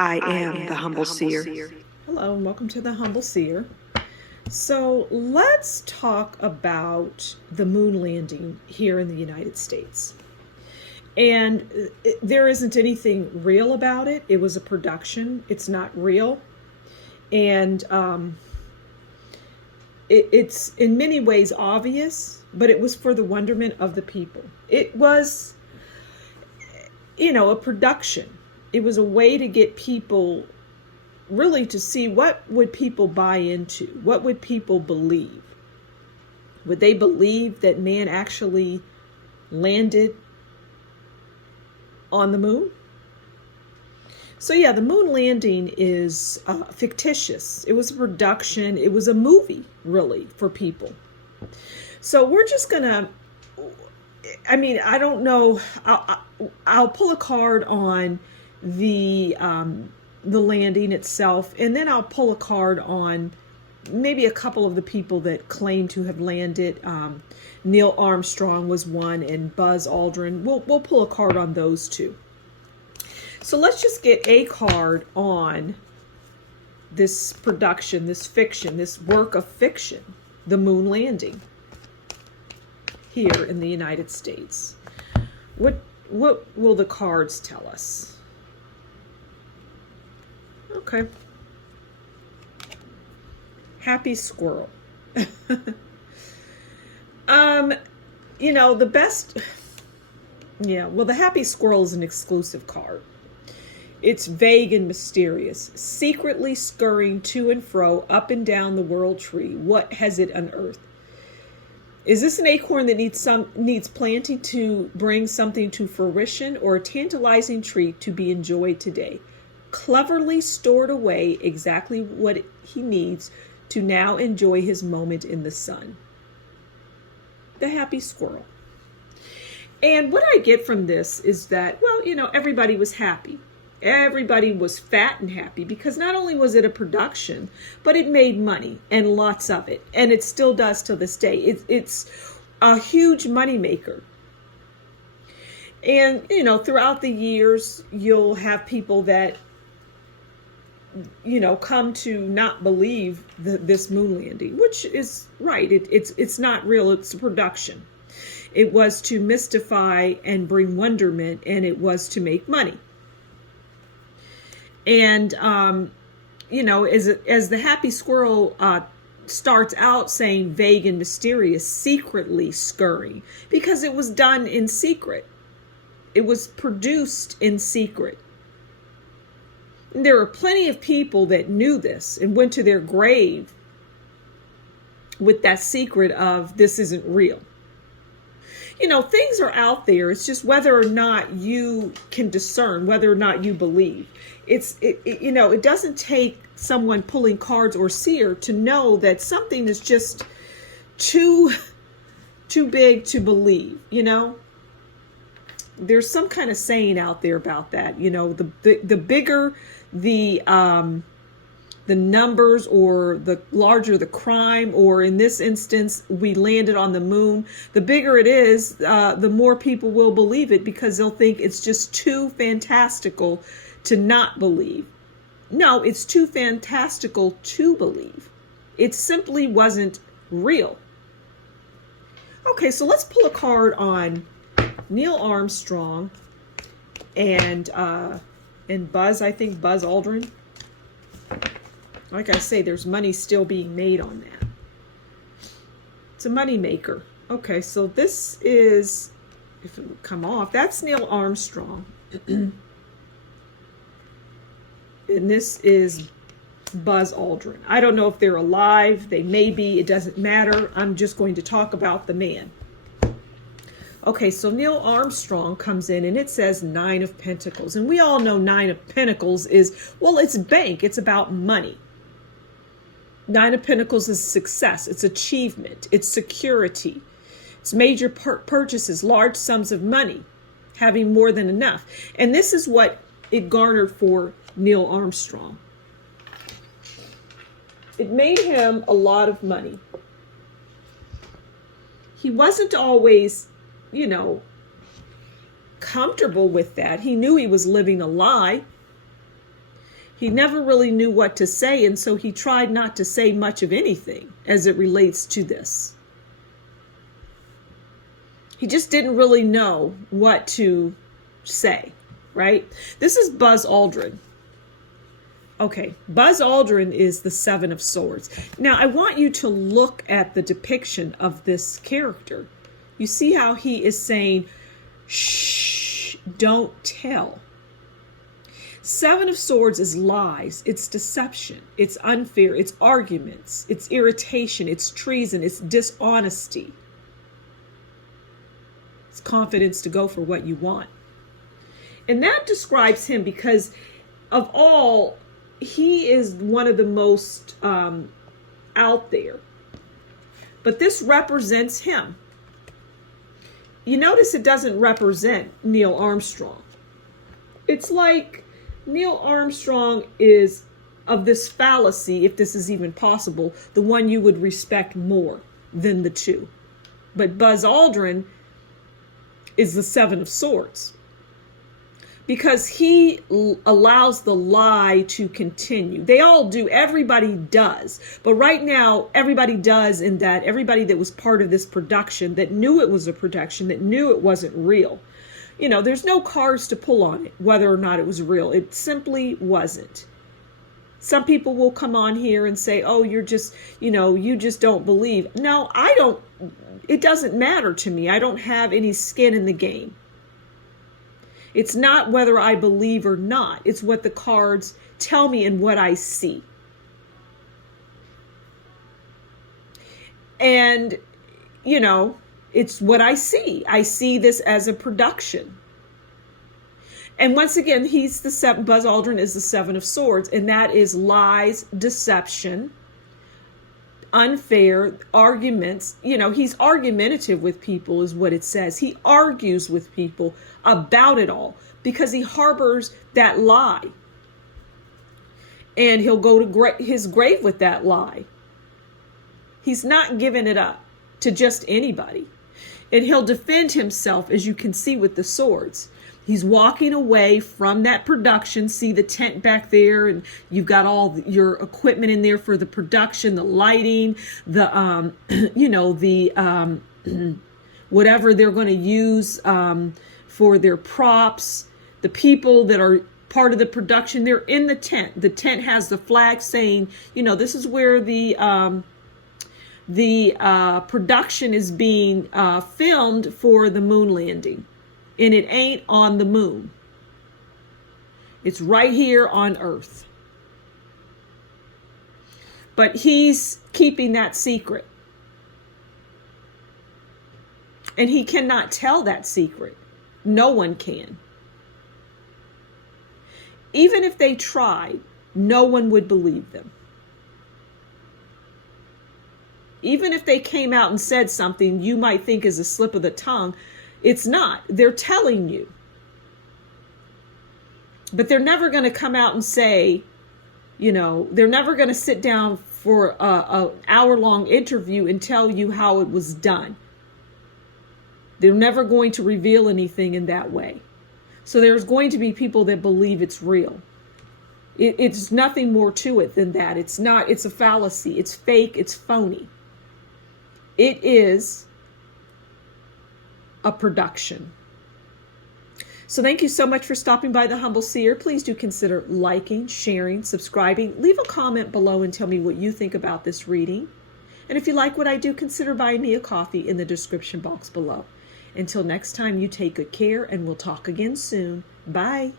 I am the Humble Seer. Hello and welcome to the Humble Seer. So let's talk about the moon landing here in the United States. And there isn't anything real about it. It was a production. It's not real. And it's in many ways obvious, but it was for the wonderment of the people. It was, a production. It was a way to get people really to see what would people buy into, what would people believe. Would they believe that man actually landed on the moon? So yeah, the moon landing is fictitious. It was a production. It was a movie, really, for people. So we're just gonna, I don't know. I'll pull a card on the landing itself, and then I'll pull a card on maybe a couple of the people that claim to have landed. Neil Armstrong was one, and Buzz Aldrin. We'll pull a card on those two. So let's just get a card on this production, this fiction, this work of fiction, the moon landing here in the United States. What will the cards tell us? Okay. Happy squirrel. The best. Yeah, well, the happy squirrel is an exclusive card. It's vague and mysterious, secretly scurrying to and fro, up and down the world tree. What has it unearthed? Is this an acorn that needs planting to bring something to fruition, or a tantalizing treat to be enjoyed today? Cleverly stored away exactly what he needs to now enjoy his moment in the sun. The happy squirrel. And what I get from this is that, everybody was happy. Everybody was fat and happy because not only was it a production, but it made money, and lots of it. And it still does to this day. It's a huge moneymaker. And, throughout the years, you'll have people that, come to not believe this moon landing, which is right. It's not real. It's a production. It was to mystify and bring wonderment, and it was to make money. And, as the happy squirrel starts out saying vague and mysterious, secretly scurrying, because it was done in secret. It was produced in secret. And there were plenty of people that knew this and went to their grave with that secret of this isn't real. Things are out there. It's just whether or not you can discern, whether or not you believe. It doesn't take someone pulling cards or seer to know that something is just too big to believe. There's some kind of saying out there about that. The bigger the numbers, or the larger the crime, or in this instance, we landed on the moon, the bigger it is, the more people will believe it, because they'll think it's just too fantastical to not believe. No, it's too fantastical to believe. It simply wasn't real. Okay, so let's pull a card on Neil Armstrong and Buzz Aldrin. Like I say, there's money still being made on that. It's a money maker. Okay, so this is, if it would come off, that's Neil Armstrong. And this is Buzz Aldrin. I don't know if they're alive. They may be. It doesn't matter. I'm just going to talk about the man. Okay, so Neil Armstrong comes in, and it says Nine of Pentacles. And we all know Nine of Pentacles is, it's bank. It's about money. Nine of Pentacles is success. It's achievement. It's security. It's major purchases, large sums of money, having more than enough. And this is what it garnered for Neil Armstrong. It made him a lot of money. He wasn't always, comfortable with that. He knew he was living a lie. He never really knew what to say, and so he tried not to say much of anything as it relates to this. He just didn't really know what to say, right? This is Buzz Aldrin. Okay, Buzz Aldrin is the Seven of Swords. Now, I want you to look at the depiction of this character. You see how he is saying, shh, don't tell. Seven of Swords is lies, it's deception, it's unfair, it's arguments, it's irritation, it's treason, it's dishonesty. It's confidence to go for what you want. And that describes him because of all, he is one of the most out there. But this represents him. You notice it doesn't represent Neil Armstrong. It's like Neil Armstrong is, of this fallacy, if this is even possible, the one you would respect more than the two. But Buzz Aldrin is the Seven of Swords because he allows the lie to continue. They all do. Everybody does. But right now, everybody does in that everybody that was part of this production, that knew it was a production, that knew it wasn't real. You know, there's no cards to pull on it, whether or not it was real. It simply wasn't. Some people will come on here and say, oh, you're just, you just don't believe. No, I don't. It doesn't matter to me. I don't have any skin in the game. It's not whether I believe or not. It's what the cards tell me and what I see. And, it's what I see. I see this as a production. And once again, he's the seven. Buzz Aldrin is the Seven of Swords, and that is lies, deception, unfair arguments. He's argumentative with people is what it says. He argues with people about it all because he harbors that lie. And he'll go to his grave with that lie. He's not giving it up to just anybody. And he'll defend himself, as you can see with the swords. He's walking away from that production. See the tent back there, and you've got all your equipment in there for the production, the lighting, the whatever they're going to use for their props. The people that are part of the production, they're in the tent. The tent has the flag saying, this is where the production is being filmed for the moon landing. And it ain't on the moon. It's right here on Earth. But he's keeping that secret. And he cannot tell that secret. No one can. Even if they tried, no one would believe them. Even if they came out and said something you might think is a slip of the tongue, it's not. They're telling you. But they're never going to come out and say, they're never going to sit down for an hour-long interview and tell you how it was done. They're never going to reveal anything in that way. So there's going to be people that believe it's real. It's nothing more to it than that. It's not. It's a fallacy. It's fake. It's phony. It is a production. So thank you so much for stopping by the Humble Seer. Please do consider liking, sharing, subscribing. Leave a comment below and tell me what you think about this reading. And if you like what I do, consider buying me a coffee in the description box below. Until next time, you take good care, and we'll talk again soon. Bye.